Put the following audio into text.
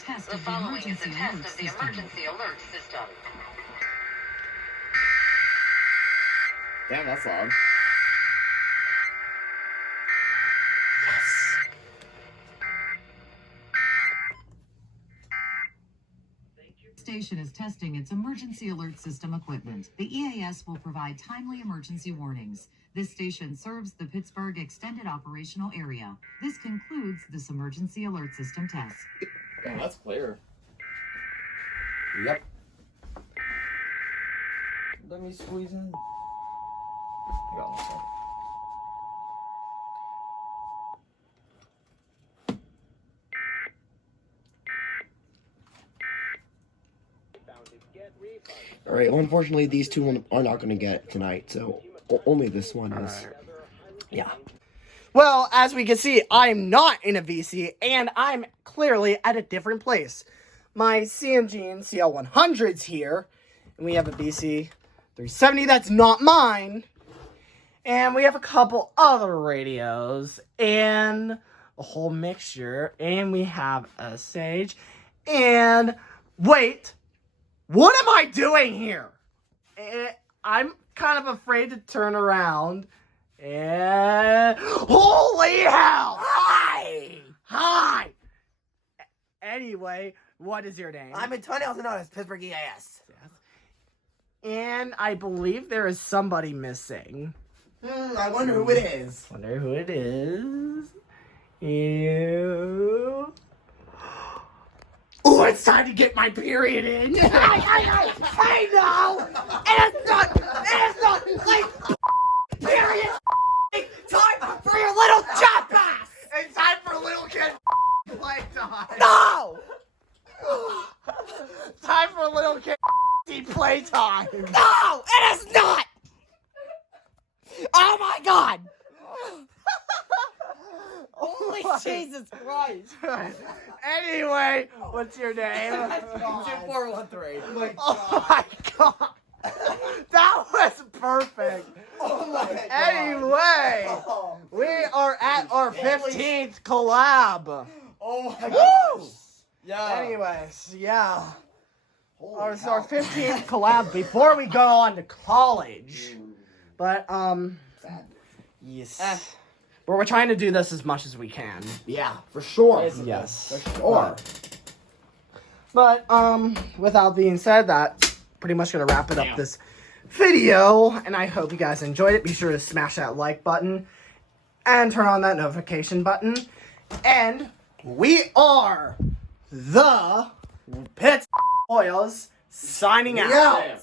test of the emergency alert system. Damn, that's loud. Station is testing its emergency alert system equipment. The EAS will provide timely emergency warnings. This station serves the Pittsburgh Extended Operational Area. This concludes this emergency alert system test. Damn, that's clear. Yep. Let me squeeze in. I got this one. All right. Well, unfortunately, these two are not going to get it tonight, so only this one is. Yeah. Well, as we can see, I'm not in a VC, and I'm clearly at a different place. My CMG and CL100's here, and we have a BC 370 that's not mine, and we have a couple other radios, and a whole mixture, and we have a Sage, and wait, what am I doing here? I'm kind of afraid to turn around. And holy hell! Hi! Anyway, what is your name? I'm Antonio, also known as Pittsburgh EAS. Yes. And I believe there is somebody missing. I wonder who it is. Wonder who it is. You. Oh, it's time to get my period in. I know. It's not like period. Time for your little chop ass. It's time for little kid playtime. No. Time for little kid playtime. No, it is not. Oh my God. Holy Jesus Christ. Anyway, what's your name? 2413. Oh my God. That was perfect. Oh my God. Anyway, we are at our 15th collab. Oh my Woo! gosh. Yeah. Anyways, yeah. Holy It's our cow. 15th collab before we go on to college. But, yes. But we're trying to do this as much as we can. Yeah, for sure. Yes. For sure. But, with that being said, that's pretty much going to wrap it up this video. And I hope you guys enjoyed it. Be sure to smash that like button and turn on that notification button. And we are the Pitts Oils signing out. Yeah.